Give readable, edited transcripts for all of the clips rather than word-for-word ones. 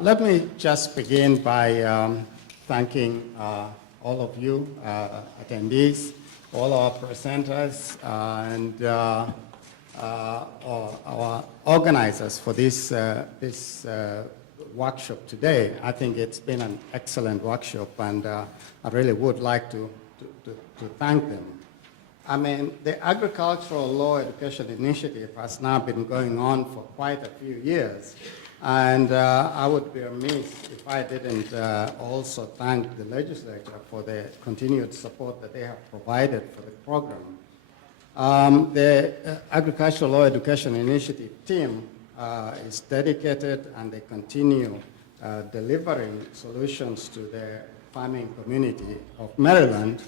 Let me just begin by thanking all of you attendees, all our presenters, and our organizers for this workshop today. I think it's been an excellent workshop, and I really would like to thank them. I mean, the Agricultural Law Education Initiative has now been going on for quite a few years, and I would be remiss if I didn't also thank the legislature for the continued support that they have provided for the program. The Agricultural Law Education Initiative team is dedicated, and they continue delivering solutions to the farming community of Maryland,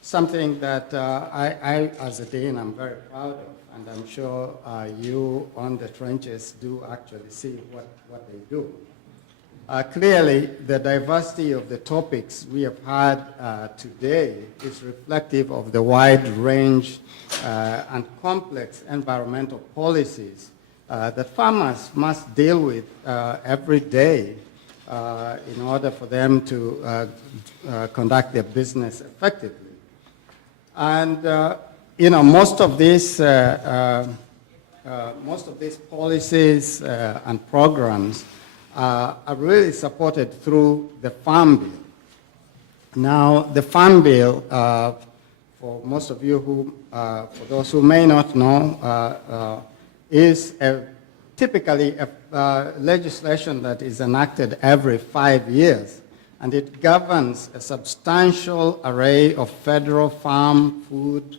something that I, as a dean, I'm very proud of, and I'm sure you on the trenches do actually see what they do. Clearly, the diversity of the topics we have had today is reflective of the wide range and complex environmental policies that farmers must deal with every day in order for them to conduct their business effectively. And most of these policies and programs are really supported through the Farm Bill. Now, the Farm Bill, for most of you who, for those who may not know, is typically a legislation that is enacted every 5 years. And it governs a substantial array of federal farm, food,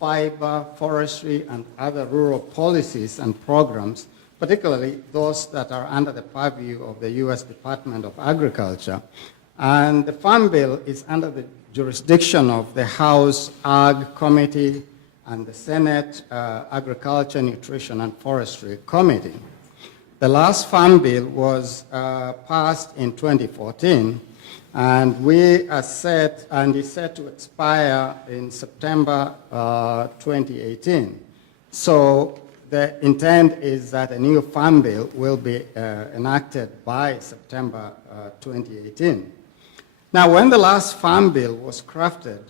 fiber, forestry, and other rural policies and programs, particularly those that are under the purview of the U.S. Department of Agriculture. And the Farm Bill is under the jurisdiction of the House Ag Committee and the Senate Agriculture, Nutrition, and Forestry Committee. The last Farm Bill was passed in 2014, and is set to expire in September 2018. So the intent is that a new Farm Bill will be enacted by September 2018. Now, when the last Farm Bill was crafted,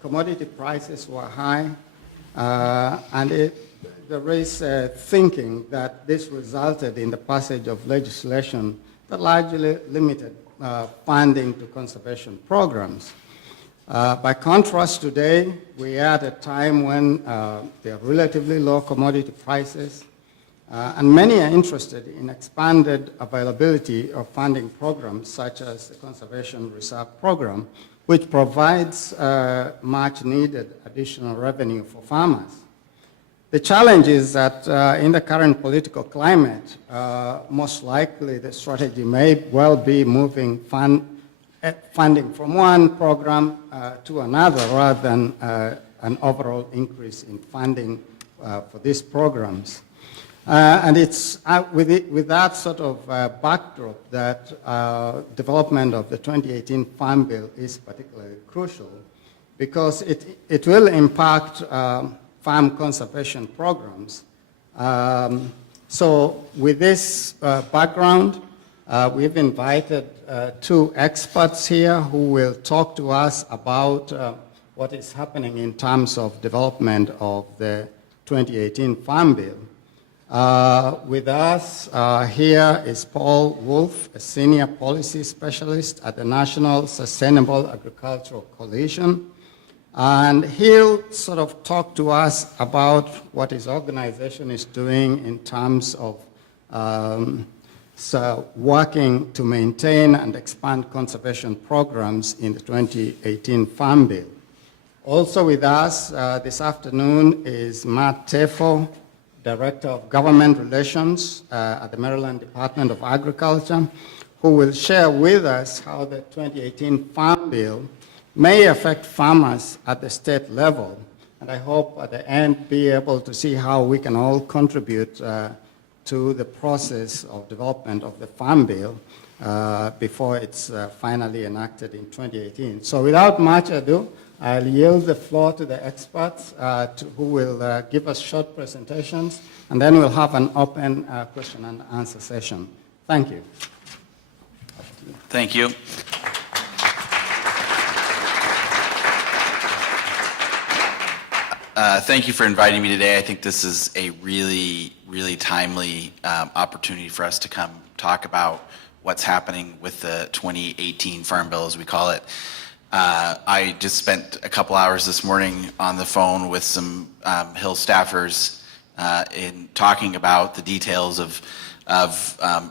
commodity prices were high, and there is thinking that this resulted in the passage of legislation that largely limited funding to conservation programs. By contrast, today, we are at a time when there are relatively low commodity prices, and many are interested in expanded availability of funding programs such as the Conservation Reserve Program, which provides much needed additional revenue for farmers. The challenge is that in the current political climate, most likely the strategy may well be moving funding from one program to another rather than an overall increase in funding for these programs. And it's with that sort of backdrop that development of the 2018 Farm Bill is particularly crucial, because it will impact farm conservation programs. So with this background, we've invited two experts here who will talk to us about what is happening in terms of development of the 2018 Farm Bill. With us here is Paul Wolfe, a senior policy specialist at the National Sustainable Agricultural Coalition. And he'll sort of talk to us about what his organization is doing in terms of working to maintain and expand conservation programs in the 2018 Farm Bill. Also with us this afternoon is Matt Tefo, Director of Government Relations at the Maryland Department of Agriculture, who will share with us how the 2018 Farm Bill may affect farmers at the state level, and I hope at the end be able to see how we can all contribute to the process of development of the Farm Bill before it's finally enacted in 2018. So without much ado, I'll yield the floor to the experts who will give us short presentations, and then we'll have an open question and answer session. Thank you. Thank you. Thank you for inviting me today. I think this is a really, really timely opportunity for us to come talk about what's happening with the 2018 Farm Bill, as we call it. I just spent a couple hours this morning on the phone with some Hill staffers in talking about the details of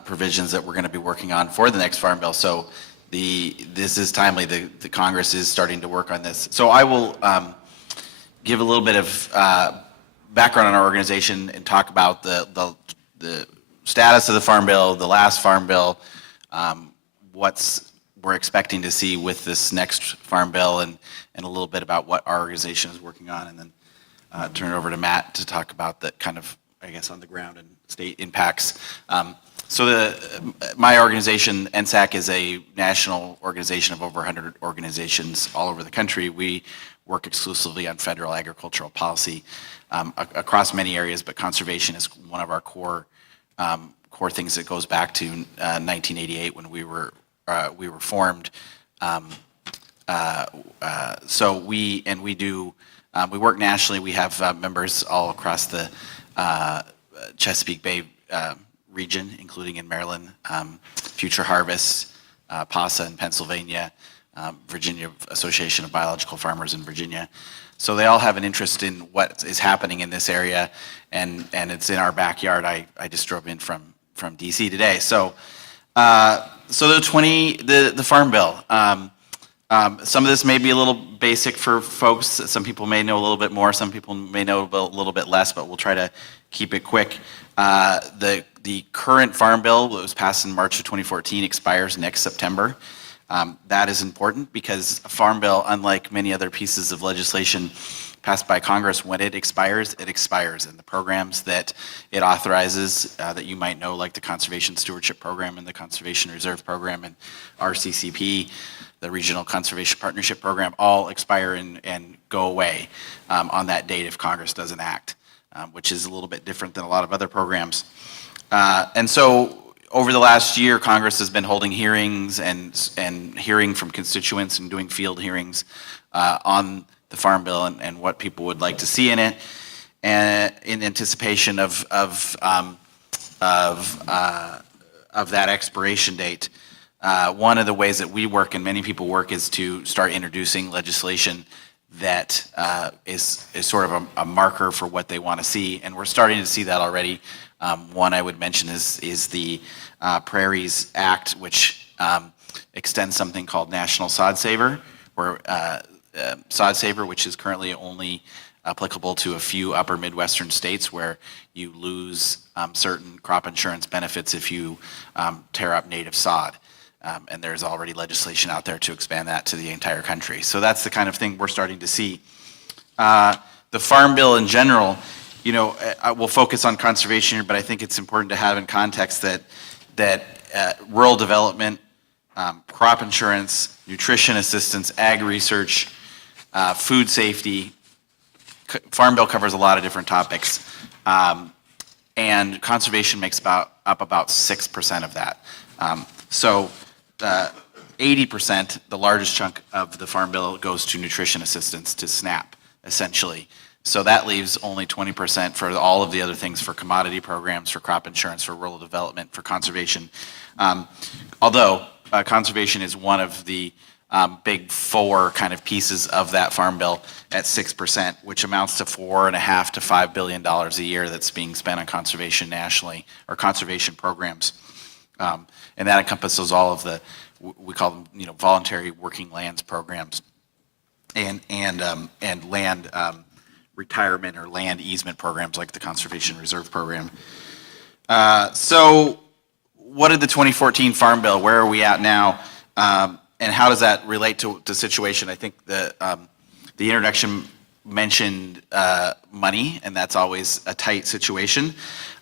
provisions that we're going to be working on for the next Farm Bill. So this is timely. The Congress is starting to work on this. So I will give a little bit of background on our organization and talk about the status of the Farm Bill, the last Farm Bill, we're expecting to see with this next Farm Bill, and a little bit about what our organization is working on, and then turn it over to Matt to talk about the kind of, I guess, on the ground and state impacts. So my organization, NSAC, is a national organization of over 100 organizations all over the country. We work exclusively on federal agricultural policy across many areas, but conservation is one of our core things that goes back to 1988 when we were formed. So we work nationally. We have members all across the Chesapeake Bay region, including in Maryland, Future Harvest, PASA in Pennsylvania, Virginia Association of Biological Farmers in Virginia. So they all have an interest in what is happening in this area, and it's in our backyard. I just drove in from DC today. So the Farm Bill. Some of this may be a little basic for folks. Some people may know a little bit more. Some people may know a little bit less, but we'll try to keep it quick. The current Farm Bill that was passed in March of 2014 expires next September. That is important because a Farm Bill, unlike many other pieces of legislation passed by Congress, when it expires, and the programs that it authorizes that you might know, like the Conservation Stewardship Program and the Conservation Reserve Program and RCCP, the Regional Conservation Partnership Program, all expire and go away on that date if Congress doesn't act, which is a little bit different than a lot of other programs. And so over the last year, Congress has been holding hearings and hearing from constituents and doing field hearings on the Farm Bill and what people would like to see in it, and in anticipation of that expiration date. One of the ways that we work and many people work is to start introducing legislation that is sort of a marker for what they want to see, and we're starting to see that already. One I would mention is the Prairies Act, which extends something called National Sod Saver, where Sod Saver, which is currently only applicable to a few upper Midwestern states where you lose certain crop insurance benefits if you tear up native sod. And there's already legislation out there to expand that to the entire country. So that's the kind of thing we're starting to see. The Farm Bill in general, I will focus on conservation here, but I think it's important to have in context that rural development, crop insurance, nutrition assistance, ag research, food safety, Farm Bill covers a lot of different topics, and conservation makes up about 6% of that. So 80%, the largest chunk of the Farm Bill, goes to nutrition assistance, to SNAP, essentially. So that leaves only 20% for all of the other things, for commodity programs, for crop insurance, for rural development, for conservation. Although conservation is one of the big four kind of pieces of that Farm Bill at 6%, which amounts to $4.5 to $5 billion a year that's being spent on conservation nationally, or conservation programs. And that encompasses all of the, we call them, voluntary working lands programs, and land retirement or land easement programs like the Conservation Reserve Program. So what did the 2014 Farm Bill, where are we at now, and how does that relate to the situation? I think the introduction mentioned money, and that's always a tight situation.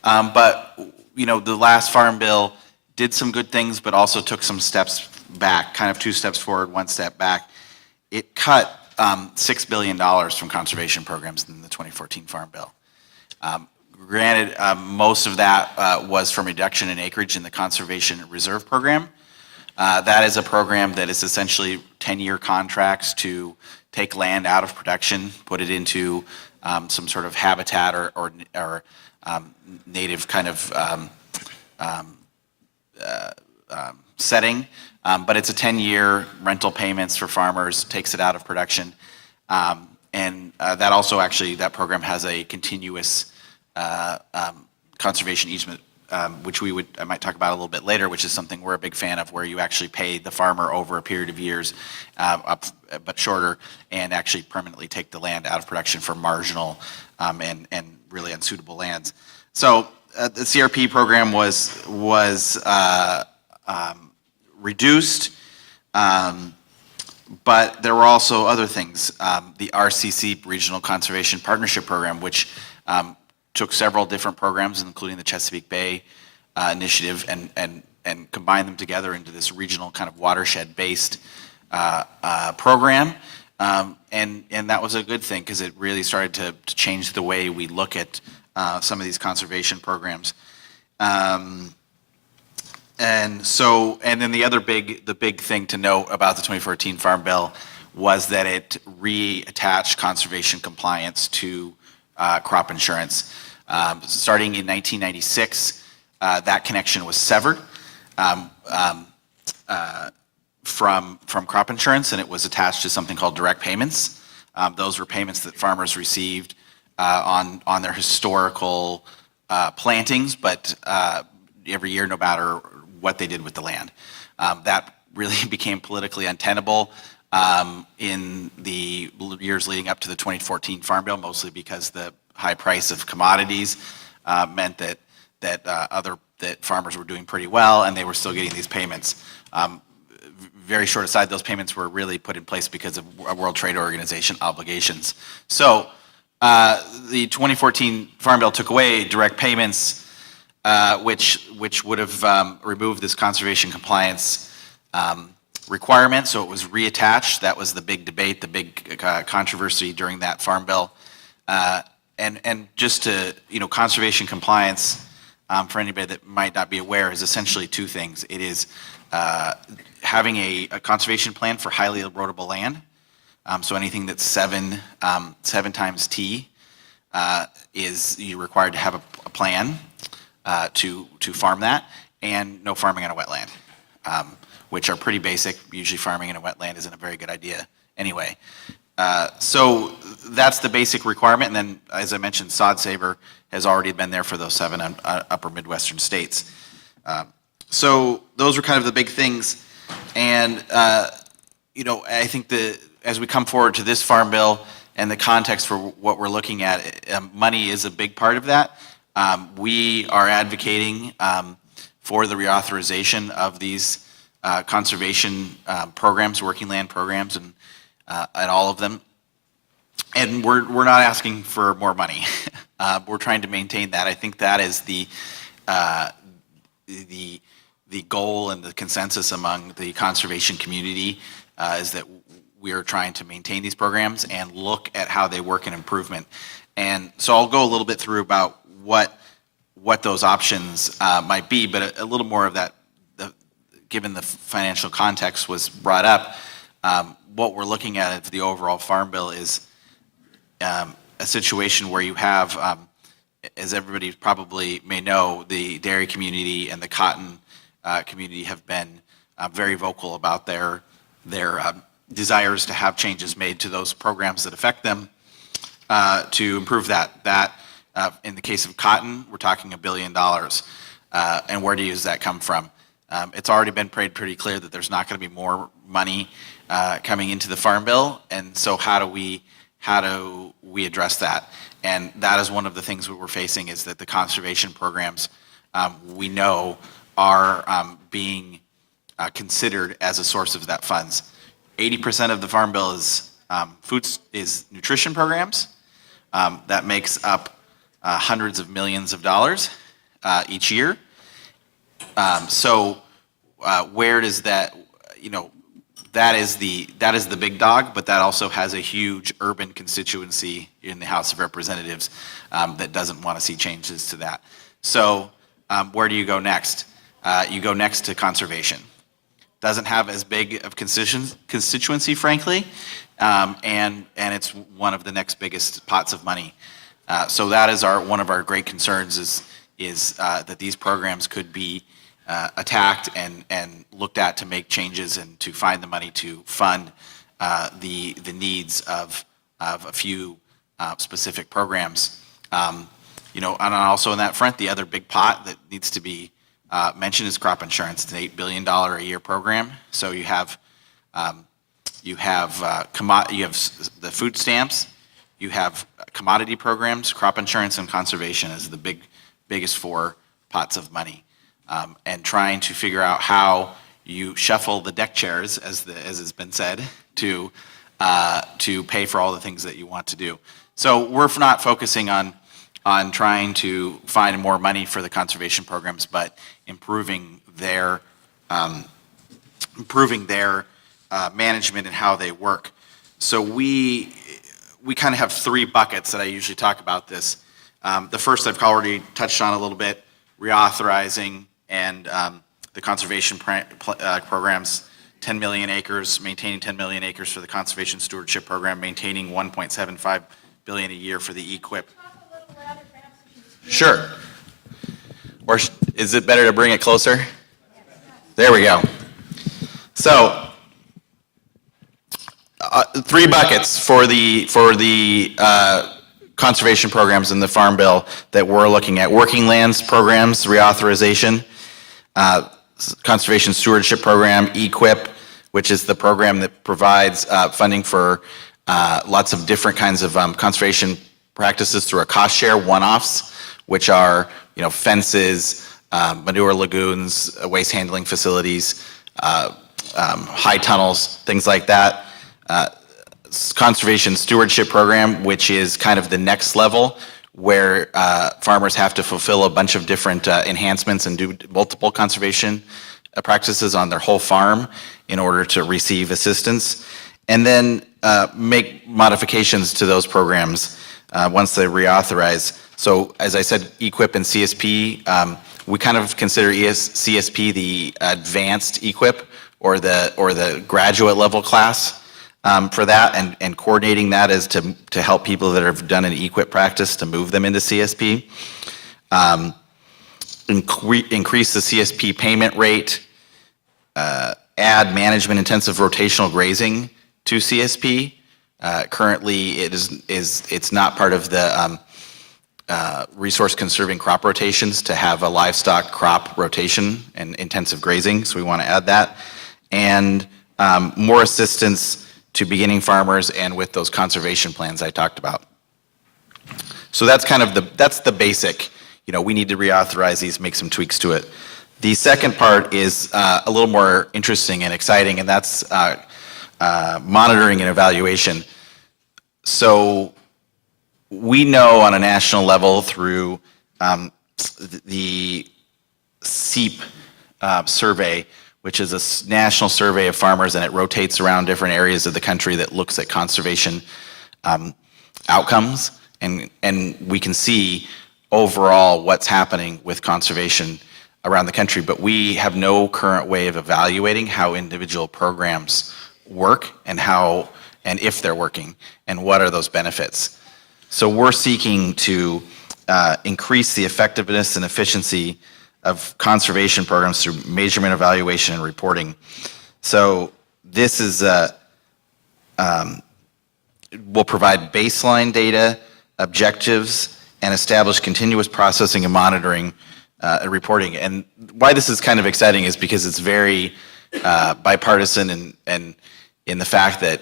But the last Farm Bill did some good things, but also took some steps back, kind of 2 steps forward, 1 step back. It cut $6 billion from conservation programs in the 2014 Farm Bill. Granted, most of that was from reduction in acreage in the Conservation Reserve Program, That is a program that is essentially 10-year contracts to take land out of production, put it into some sort of habitat or native kind of setting. But it's a 10-year rental payments for farmers, takes it out of production. And that also actually, that program has a continuous conservation easement, which I might talk about a little bit later, which is something we're a big fan of, where you actually pay the farmer over a period of years, but shorter, and actually permanently take the land out of production for marginal and really unsuitable lands. So the CRP program was reduced, but there were also other things. The RCC, Regional Conservation Partnership Program, which took several different programs, including the Chesapeake Bay Initiative, and combined them together into this regional kind of watershed-based program. And that was a good thing, because it really started to change the way we look at some of these conservation programs. And then the big thing to note about the 2014 Farm Bill was that it reattached conservation compliance to crop insurance. Starting in 1996, that connection was severed from crop insurance, and it was attached to something called direct payments. Those were payments that farmers received on their historical plantings, but every year, no matter what they did with the land. That really became politically untenable in the years leading up to the 2014 Farm Bill, mostly because the high price of commodities meant that farmers were doing pretty well, and they were still getting these payments. Very short aside, those payments were really put in place because of World Trade Organization obligations. So the 2014 Farm Bill took away direct payments, which would have removed this conservation compliance requirement, so it was reattached. That was the big debate, the big controversy during that Farm Bill. And just to, conservation compliance, for anybody that might not be aware, is essentially two things. It is having a conservation plan for highly erodible land. So anything that's 7 times T is you're required to have a plan to farm that, and no farming on a wetland, which are pretty basic. Usually farming in a wetland isn't a very good idea anyway. So that's the basic requirement, and then, as I mentioned, sod saver has already been there for those 7 upper Midwestern states. So those were kind of the big things, and I think as we come forward to this Farm Bill and the context for what we're looking at, money is a big part of that. We are advocating for the reauthorization of these conservation programs, working land programs, and all of them. And we're not asking for more money. We're trying to maintain that. I think that is the goal and the consensus among the conservation community, is that we are trying to maintain these programs and look at how they work in improvement. And so I'll go a little bit through about what those options might be, but a little more of that, given the financial context was brought up. What we're looking at the overall Farm Bill is a situation where you have, as everybody probably may know, the dairy community and the cotton community have been very vocal about their desires to have changes made to those programs that affect them to improve that. In the case of cotton, we're talking $1 billion. And where does that come from? It's already been pretty clear that there's not going to be more money coming into the Farm Bill, and so how do we address that? And that is one of the things that we're facing, is that the conservation programs we know are being considered as a source of that funds. 80% of the Farm Bill is nutrition programs. That makes up hundreds of millions of dollars each year. So where does that, that is the big dog, but that also has a huge urban constituency in the House of Representatives that doesn't want to see changes to that. So where do you go next? You go next to conservation. doesn't have as big of constituency, frankly, and it's one of the next biggest pots of money. So that is one of our great concerns is that these programs could be attacked and looked at to make changes and to find the money to fund the needs of a few specific programs. And also on that front, the other big pot that needs to be mentioned is crop insurance. It's an $8 billion a year program. So you have the food stamps, you have commodity programs, crop insurance, and conservation as the biggest four pots of money. And trying to figure out how you shuffle the deck chairs, as has been said, to pay for all the things that you want to do. So we're not focusing on trying to find more money for the conservation programs, but improving their management and how they work. So we kind of have three buckets that I usually talk about this. The first I've already touched on a little bit, reauthorizing and the conservation programs, 10 million acres, maintaining 10 million acres for the conservation stewardship program, maintaining 1.75 billion a year for the EQIP. Sure. Or is it better to bring it closer? There we go. So, three buckets for the conservation programs in the Farm Bill that we're looking at: working lands programs, reauthorization, conservation stewardship program, EQIP, which is the program that provides funding for lots of different kinds of conservation practices through a cost share, one-offs, which are fences, manure lagoons, waste handling facilities, high tunnels, things like that. Conservation stewardship program, which is kind of the next level, where farmers have to fulfill a bunch of different enhancements and do multiple conservation practices on their whole farm in order to receive assistance, and then make modifications to those programs once they reauthorize. So as I said, EQIP and CSP, we kind of consider CSP the advanced EQIP or the graduate level class for that, and coordinating that is to help people that have done an EQIP practice to move them into CSP. Increase the CSP payment rate, add management intensive rotational grazing to CSP. Currently, it's not part of the resource conserving crop rotations to have a livestock crop rotation and intensive grazing, so we want to add that. And more assistance to beginning farmers and with those conservation plans I talked about. So that's kind of the basic, we need to reauthorize these, make some tweaks to it. The second part is a little more interesting and exciting, and that's monitoring and evaluation. So we know on a national level through the SEEP survey, which is a national survey of farmers, and it rotates around different areas of the country that looks at conservation outcomes. And we can see overall what's happening with conservation around the country, but we have no current way of evaluating how individual programs work and if they're working, and what are those benefits. So we're seeking to increase the effectiveness and efficiency of conservation programs through measurement, evaluation, and reporting. So this is will provide baseline data, objectives, and establish continuous processing and monitoring and reporting. And why this is kind of exciting is because it's very bipartisan and in the fact that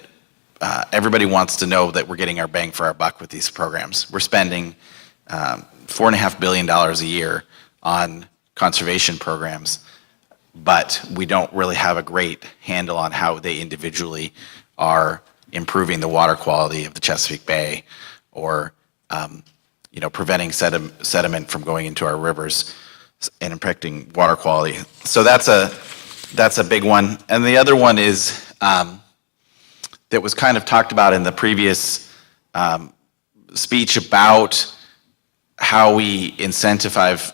everybody wants to know that we're getting our bang for our buck with these programs. We're spending $4.5 billion a year on conservation programs, but we don't really have a great handle on how they individually are improving the water quality of the Chesapeake Bay or preventing sediment from going into our rivers and impacting water quality. So that's a big one. And the other one is that was kind of talked about in the previous speech about how we incentivize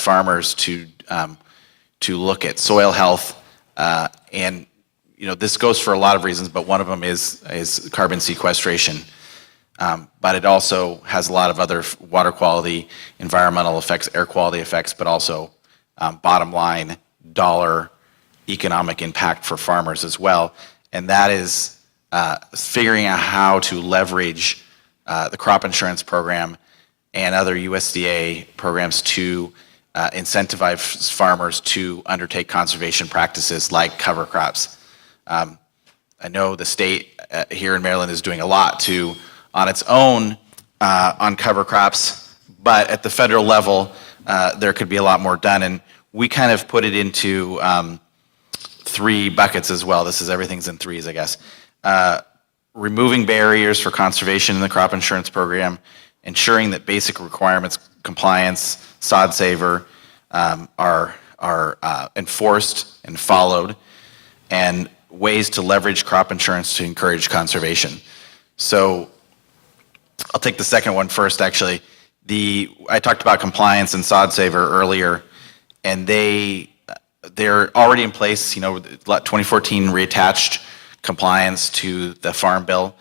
farmers to look at soil health And this goes for a lot of reasons, but one of them is carbon sequestration. But it also has a lot of other water quality, environmental effects, air quality effects, but also bottom line dollar economic impact for farmers as well. And that is figuring out how to leverage the crop insurance program and other USDA programs to incentivize farmers to undertake conservation practices like cover crops. I know the state here in Maryland is doing a lot on its own on cover crops, but at the federal level, there could be a lot more done. And we kind of put it into 3 buckets as well. Everything's in threes, I guess. Removing barriers for conservation in the crop insurance program, ensuring that basic requirements, compliance, sod saver are enforced and followed, and ways to leverage crop insurance to encourage conservation. So I'll take the second one first, actually. I talked about compliance and sod saver earlier, and they're already in place. 2014 reattached compliance to the Farm Bill,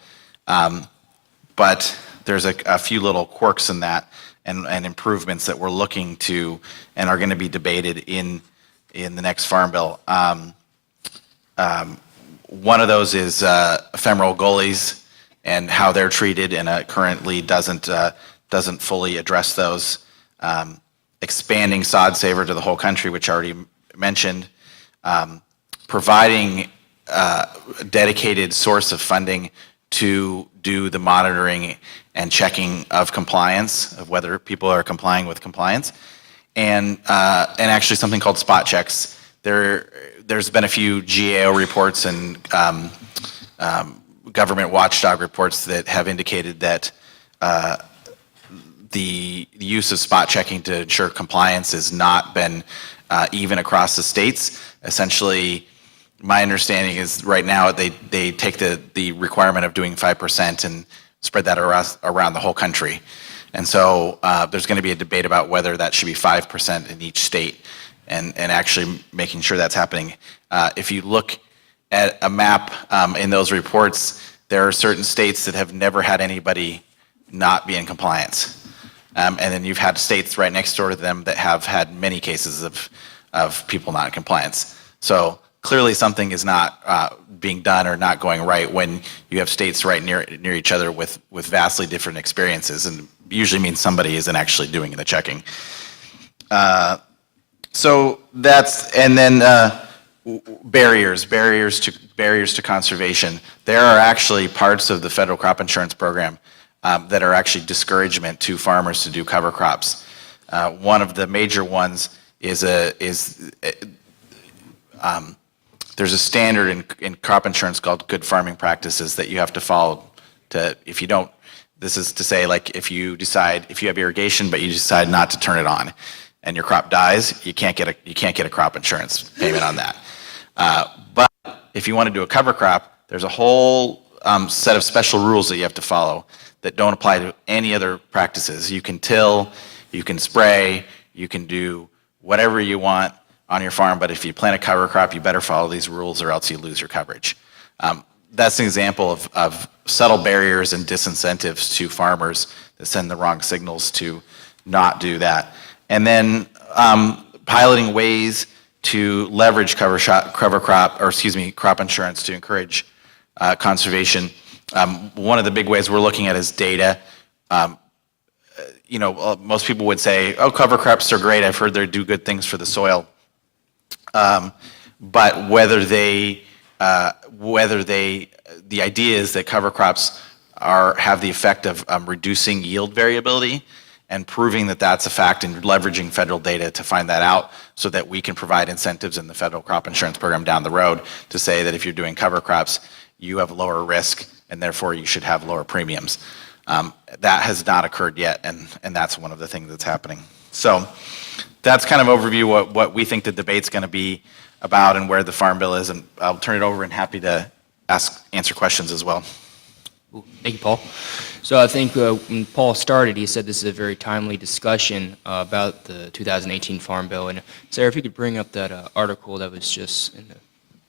but there's a few little quirks in that and improvements that we're looking to and are going to be debated in the next Farm Bill. One of those is ephemeral gullies and how they're treated, and currently doesn't fully address those. Expanding sod saver to the whole country, which I already mentioned. Providing a dedicated source of funding to do the monitoring and checking of compliance, of whether people are complying with compliance, and actually something called spot checks. There's been a few GAO reports and government watchdog reports that have indicated that the use of spot checking to ensure compliance has not been even across the states. Essentially, my understanding is right now they take the requirement of doing 5% and spread that around the whole country. And so there's going to be a debate about whether that should be 5% in each state, and actually making sure that's happening. If you look at a map in those reports, there are certain states that have never had anybody not be in compliance. And then you've had states right next door to them that have had many cases of people not in compliance. So clearly something is not being done or not going right when you have states right near each other with vastly different experiences, and usually means somebody isn't actually doing the checking. So that's, and then barriers to conservation. There are actually parts of the federal crop insurance program that are actually discouragement to farmers to do cover crops. One of the major ones is there's a standard in crop insurance called good farming practices that you have to follow. If you don't, this is to say, like, if you have irrigation but you decide not to turn it on, and your crop dies, you can't get a crop insurance payment on that. But if you want to do a cover crop, there's a whole set of special rules that you have to follow that don't apply to any other practices. You can till, you can spray, you can do whatever you want on your farm, but if you plant a cover crop, you better follow these rules or else you lose your coverage. That's an example of subtle barriers and disincentives to farmers that send the wrong signals to not do that. And then piloting ways to leverage crop insurance to encourage conservation. One of the big ways we're looking at is data. Most people would say, "Oh, cover crops are great. I've heard they do good things for the soil." But the idea is that cover crops have the effect of reducing yield variability, and proving that that's a fact, and leveraging federal data to find that out so that we can provide incentives in the federal crop insurance program down the road to say that if you're doing cover crops, you have lower risk and therefore you should have lower premiums. That has not occurred yet, and that's one of the things that's happening. So that's kind of overview what we think the debate's going to be about and where the Farm Bill is, and I'll turn it over and happy to answer questions as well. Thank you, Paul. So I think when Paul started, he said this is a very timely discussion about the 2018 Farm Bill. And Sarah, if you could bring up that article that was just in the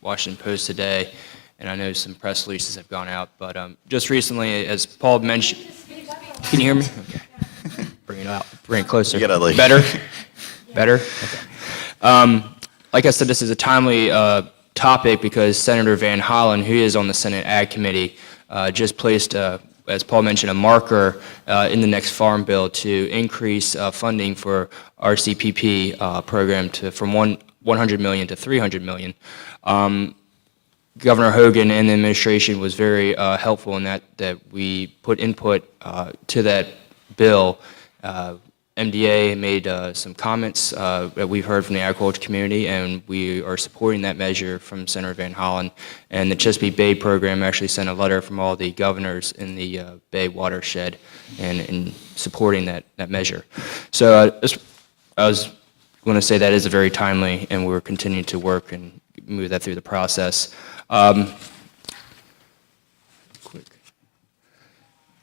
Washington Post today, and I know some press releases have gone out. But just recently, as Paul mentioned, can you hear me? Okay. Bring it out. Bring it closer. You gotta, like- Better? Better? Okay. Like I said, this is a timely topic because Senator Van Hollen, who is on the Senate Ag Committee, just placed, as Paul mentioned, a marker in the next Farm Bill to increase funding for RCPP program from 100 million to 300 million. Governor Hogan and the administration was very helpful in that we put input to that bill. MDA made some comments that we've heard from the agriculture community, and we are supporting that measure from Senator Van Hollen. And the Chesapeake Bay program actually sent a letter from all the governors in the Bay watershed and supporting that measure. So I was going to say that is a very timely, and we're continuing to work and move that through the process. Going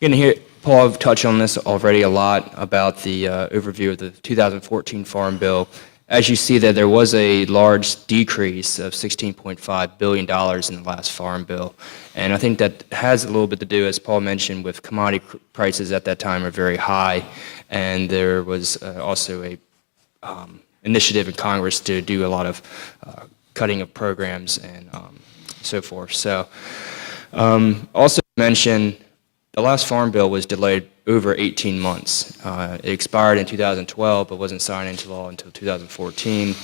to hear Paul touched on this already a lot about the overview of the 2014 Farm Bill. As you see that there was a large decrease of $16.5 billion in the last Farm Bill. And I think that has a little bit to do, as Paul mentioned, with commodity prices at that time are very high. And there was also a initiative in Congress to do a lot of cutting of programs and so forth. So also mention the last Farm Bill was delayed over 18 months. It expired in 2012, but wasn't signed into law until 2014.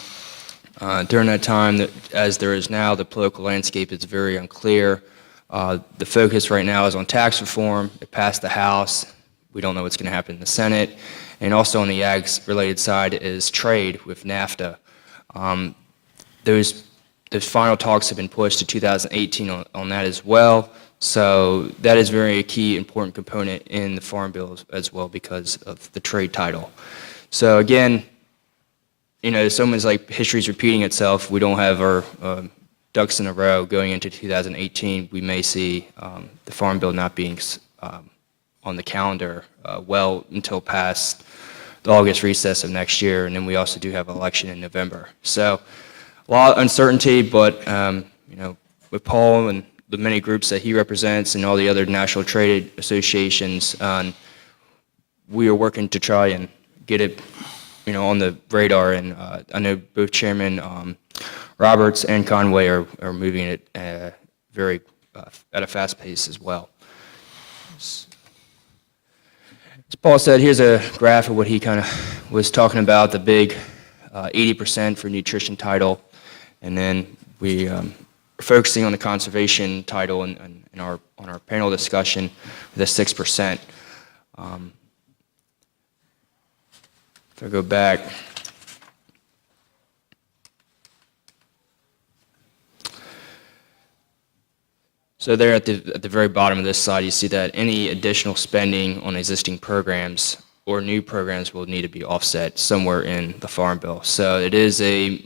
During that time, as there is now, the political landscape is very unclear. The focus right now is on tax reform. It passed the House. We don't know what's going to happen in the Senate. And also on the ag-related side is trade with NAFTA. Those final talks have been pushed to 2018 on that as well. So that is very a key important component in the Farm Bill as well because of the trade title. So again, you know, it's almost like history's repeating itself. We don't have our ducks in a row going into 2018. We may see the Farm Bill not being on the calendar well until past the August recess of next year, and then we also do have an election in November. So a lot of uncertainty, but you know, with Paul and the many groups that he represents and all the other national trade associations, we are working to try and get it, you know, on the radar. And I know both Chairman Roberts and Conway are moving it very at a fast pace as well. As Paul said, here's a graph of what he kind of was talking about, the big 80% for nutrition title, and then we focusing on the conservation title on our panel discussion, the 6%. If I go back, so there at the very bottom of this slide, you see that any additional spending on existing programs or new programs will need to be offset somewhere in the Farm Bill. So it is a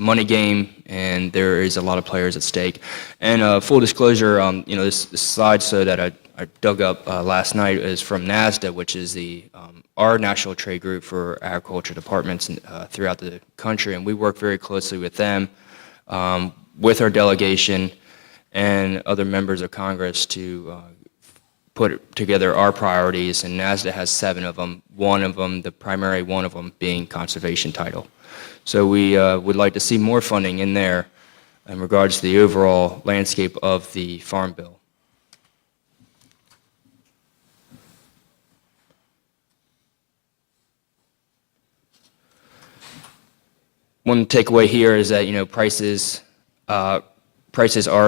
money game, and there is a lot of players at stake. And full disclosure, you know, this slide that I dug up last night is from NASDA, which is our national trade group for agriculture departments throughout the country, and we work very closely with them, with our delegation and other members of Congress to put together our priorities. And NASDA has 7 of them. The primary one of them being conservation title. So we would like to see more funding in there in regards to the overall landscape of the Farm Bill. One takeaway here is that, you know, prices are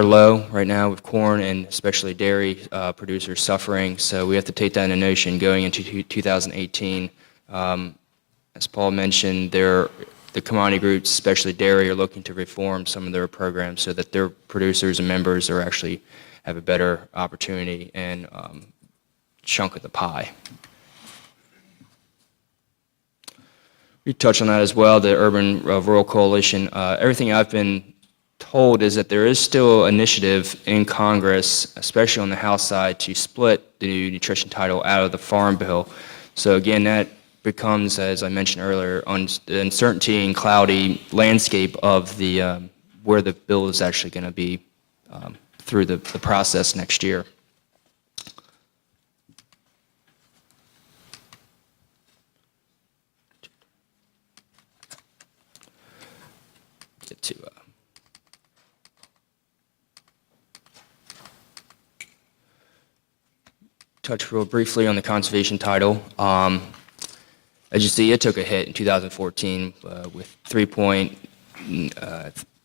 low right now with corn and especially dairy producers suffering. So we have to take that into notion going into 2018. As Paul mentioned, the commodity groups, especially dairy, are looking to reform some of their programs so that their producers and members are actually have a better opportunity and chunk of the pie. We touched on that as well, the Urban Rural Coalition. Everything I've been told is that there is still initiative in Congress, especially on the House side, to split the new nutrition title out of the Farm Bill. So again, that becomes, as I mentioned earlier, the uncertainty and cloudy landscape of the where the bill is actually going to be through the process next year. Get to touch real briefly on the conservation title. As you see, it took a hit in 2014 with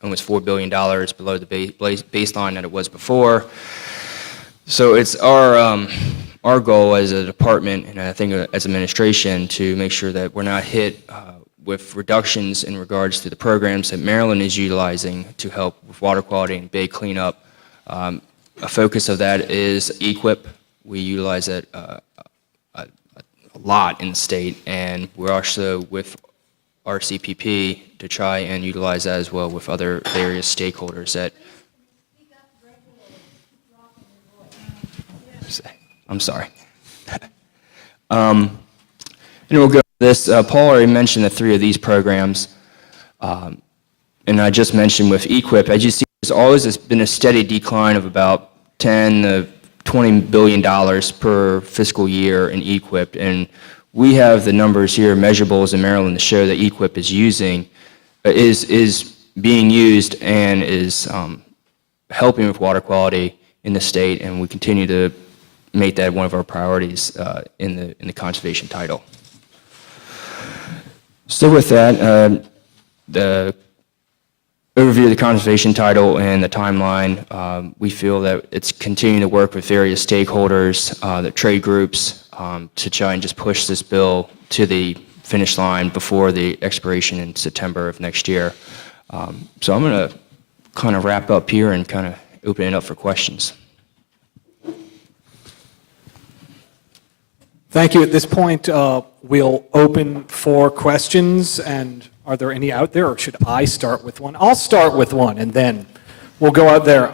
almost $4 billion below the baseline that it was before. So it's our goal as a department, and I think as administration, to make sure that we're not hit with reductions in regards to the programs that Maryland is utilizing to help with water quality and bay cleanup. A focus of that is EQIP. We utilize it a lot in the state, and we're also with our CPP to try and utilize that as well with other various stakeholders that. I'm sorry. And we'll go to this. Paul already mentioned the 3 of these programs, and I just mentioned with EQIP. As you see, there's always been a steady decline of about 10 to $20 billion per fiscal year in EQIP, and we have the numbers here, measurables in Maryland, to show that EQIP is being used and is helping with water quality in the state, and we continue to make that one of our priorities in the conservation title. So with that, the overview of the conservation title and the timeline, we feel that it's continuing to work with various stakeholders, the trade groups, to try and just push this bill to the finish line before the expiration in September of next year. So I'm going to kind of wrap up here and kind of open it up for questions. Thank you. At this point, we'll open for questions. And are there any out there, or should I start with one? I'll start with one, and then we'll go out there.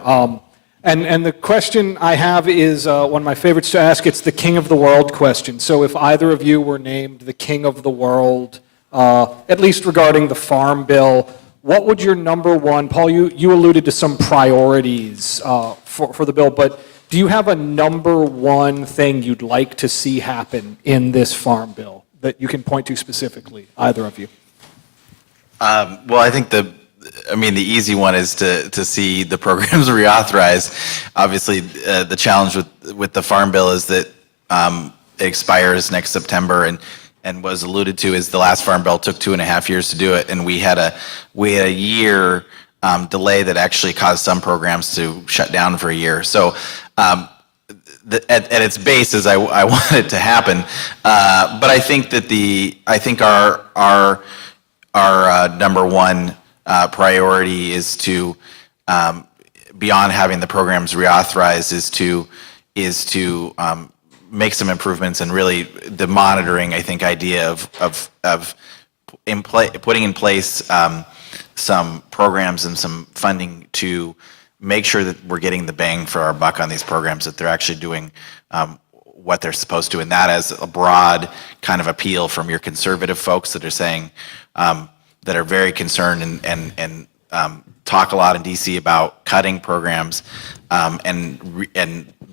And the question I have is one of my favorites to ask. It's the king of the world question. So if either of you were named the king of the world, at least regarding the Farm Bill, what would your number one, Paul, you alluded to some priorities for the bill, but do you have a number one thing you'd like to see happen in this Farm Bill that you can point to specifically, either of you? Well, I think the easy one is to see the programs reauthorized. Obviously, the challenge with the Farm Bill is that it expires next September, and was alluded to is the last Farm Bill took 2.5 years to do it, and we had a year delay that actually caused some programs to shut down for a year. So at its base is I want it to happen, but I think that our number one priority is to, beyond having the programs reauthorized, is to make some improvements, and really the monitoring, I think, idea of putting in place some programs and some funding to make sure that we're getting the bang for our buck on these programs, that they're actually doing what they're supposed to, and that as a broad kind of appeal from your conservative folks that are saying, that are very concerned and talk a lot in DC about cutting programs, and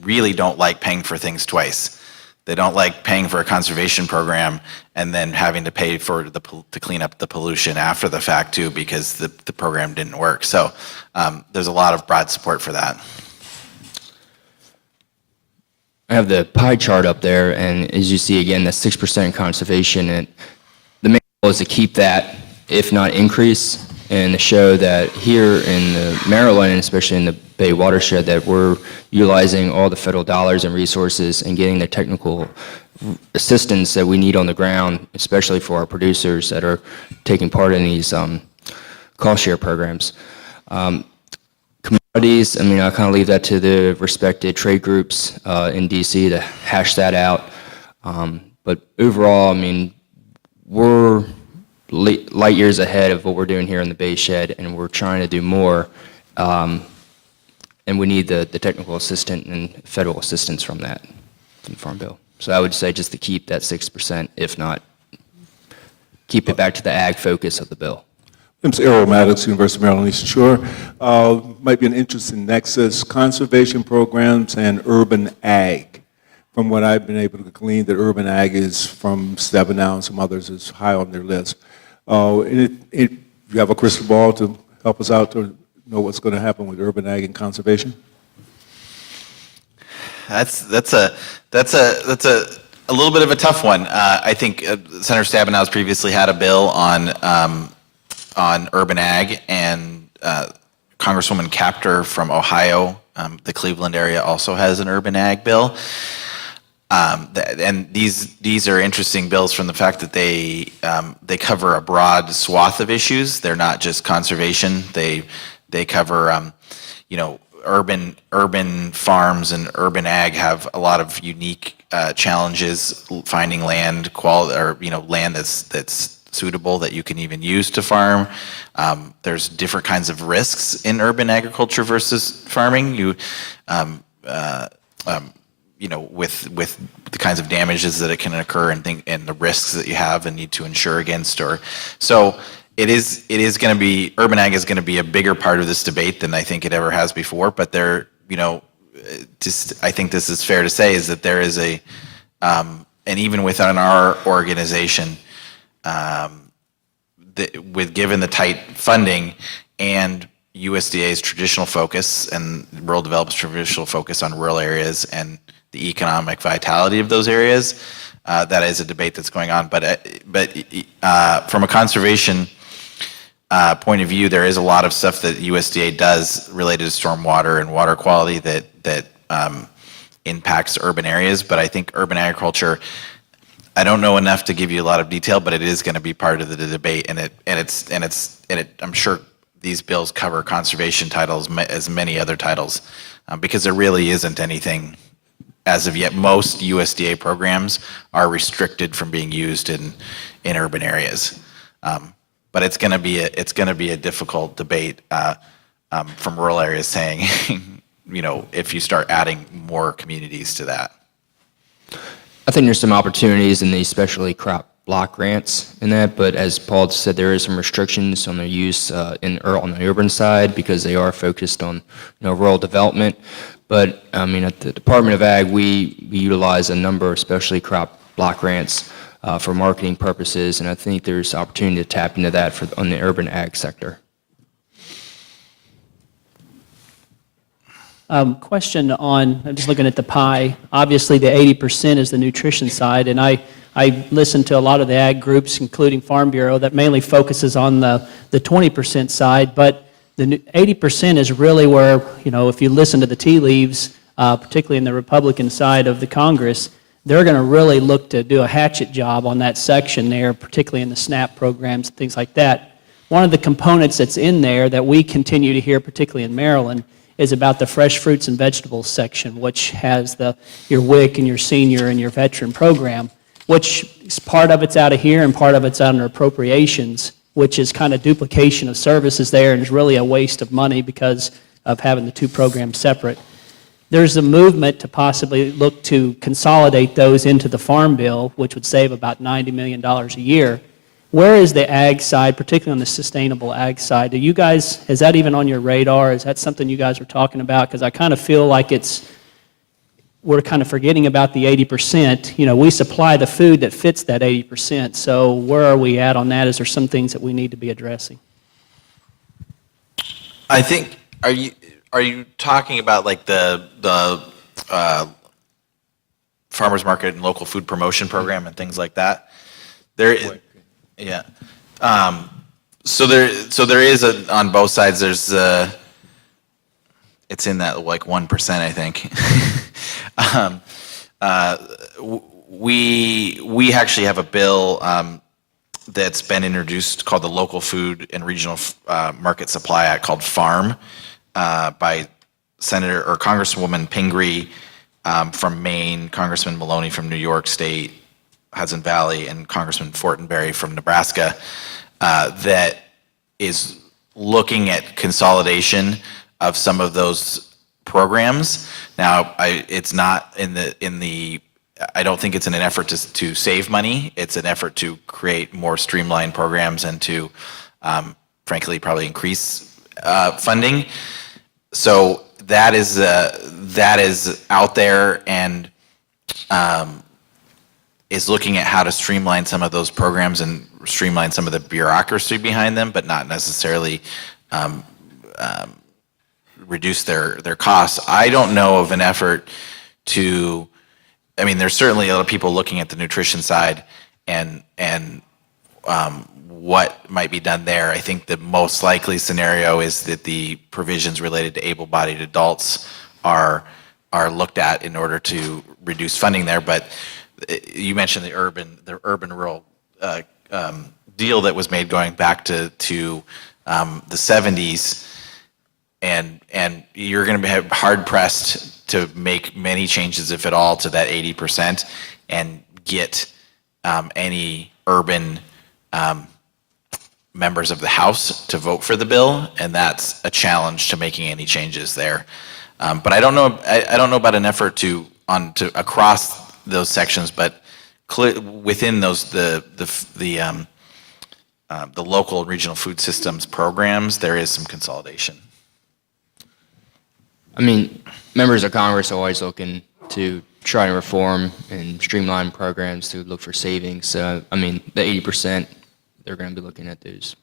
really don't like paying for things twice. They don't like paying for a conservation program and then having to pay to clean up the pollution after the fact too, because the program didn't work. So there's a lot of broad support for that. I have the pie chart up there, and as you see again, the 6% conservation, and the main goal is to keep that, if not increase, and to show that here in the Maryland, and especially in the Bay watershed, that we're utilizing all the federal dollars and resources and getting the technical assistance that we need on the ground, especially for our producers that are taking part in these cost share programs. Commodities, I kind of leave that to the respected trade groups in DC to hash that out. But overall, we're light years ahead of what we're doing here in the Bay Shed, and we're trying to do more. And we need the technical assistance and federal assistance from that, from the Farm Bill. So I would say just to keep that 6%, if not, keep it back to the ag focus of the bill. Mr. Errol Maddox, University of Maryland Eastern Shore. Might be an interesting nexus, conservation programs and urban ag. From what I've been able to glean, that urban ag is from Stabenow and some others is high on their list. You have a crystal ball to help us out to know what's going to happen with urban ag and conservation? That's a little bit of a tough one. I think Senator Stabenow has previously had a bill on urban ag, and Congresswoman Capter from Ohio, the Cleveland area, also has an urban ag bill. And these are interesting bills from the fact that they cover a broad swath of issues. They're not just conservation. They cover urban farms and urban ag have a lot of unique challenges finding land land that's suitable that you can even use to farm. There's different kinds of risks in urban agriculture versus farming. With the kinds of damages that it can occur and the risks that you have and need to insure against, so it is going to be, urban ag is going to be a bigger part of this debate than I think it ever has before. But I think this is fair to say, is that there is and even within our organization, given the tight funding and USDA's traditional focus and Rural Development's traditional focus on rural areas and the economic vitality of those areas, that is a debate that's going on. But from a conservation point of view, there is a lot of stuff that USDA does related to stormwater and water quality that impacts urban areas. But I think urban agriculture, I don't know enough to give you a lot of detail, but it is going to be part of the debate, and I'm sure these bills cover conservation titles as many other titles, because there really isn't anything as of yet. Most USDA programs are restricted from being used in urban areas, but it's going to be a difficult debate from rural areas saying, if you start adding more communities to that. I think there's some opportunities in the especially crop block grants in that, but as Paul said, there is some restrictions on their use on the urban side because they are focused on rural development. But I mean, at the Department of Ag, we utilize a number of specialty crop block grants for marketing purposes, and I think there's opportunity to tap into that on the urban ag sector. Question on, I'm just looking at the pie. Obviously, the 80% is the nutrition side, and I listen to a lot of the ag groups, including Farm Bureau, that mainly focuses on the 20% side, but the 80% is really where, if you listen to the tea leaves, particularly in the Republican side of the Congress, they're going to really look to do a hatchet job on that section there, particularly in the SNAP programs and things like that. One of the components that's in there that we continue to hear, particularly in Maryland, is about the fresh fruits and vegetables section, which has your WIC and your senior and your veteran program, which is part of it's out of here and part of it's under appropriations, which is kind of duplication of services there and is really a waste of money because of having the two programs separate. There's a movement to possibly look to consolidate those into the Farm Bill, which would save about $90 million a year. Where is the ag side, particularly on the sustainable ag side? Do you guys, is that even on your radar? Is that something you guys are talking about? Because I kind of feel like we're kind of forgetting about the 80%. We supply the food that fits that 80%. So where are we at on that? Is there some things that we need to be addressing? I think, are you talking about like the farmers market and local food promotion program and things like that? Yeah. So there is on both sides. There's it's in that like 1%, I think. We actually have a bill that's been introduced called the Local Food and Regional Market Supply Act, called FARM, by Senator or Congresswoman Pingree from Maine, Congressman Maloney from New York State, Hudson Valley, and Congressman Fortenberry from Nebraska, that is looking at consolidation of some of those programs. Now, it's not I don't think it's in an effort to save money. It's an effort to create more streamlined programs and to frankly, probably increase funding. So that is out there and is looking at how to streamline some of those programs and streamline some of the bureaucracy behind them, but not necessarily reduce their costs. I don't know of an effort to, I mean, there's certainly a lot of people looking at the nutrition side and what might be done there. I think the most likely scenario is that the provisions related to able-bodied adults are looked at in order to reduce funding there. But you mentioned the urban-rural deal that was made going back to the 70s, and you're going to be hard-pressed to make many changes, if at all, to that 80% and get any urban members of the House to vote for the bill, and that's a challenge to making any changes there. But I don't know. I don't know about an effort to across those sections, but within those the local and regional food systems programs, there is some consolidation. I mean, members of Congress are always looking to try and reform and streamline programs to look for savings. So, I mean, the 80%, they're going to be looking at those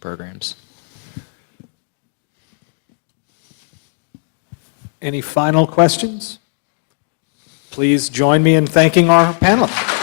programs. Any final questions? Please join me in thanking our panelists.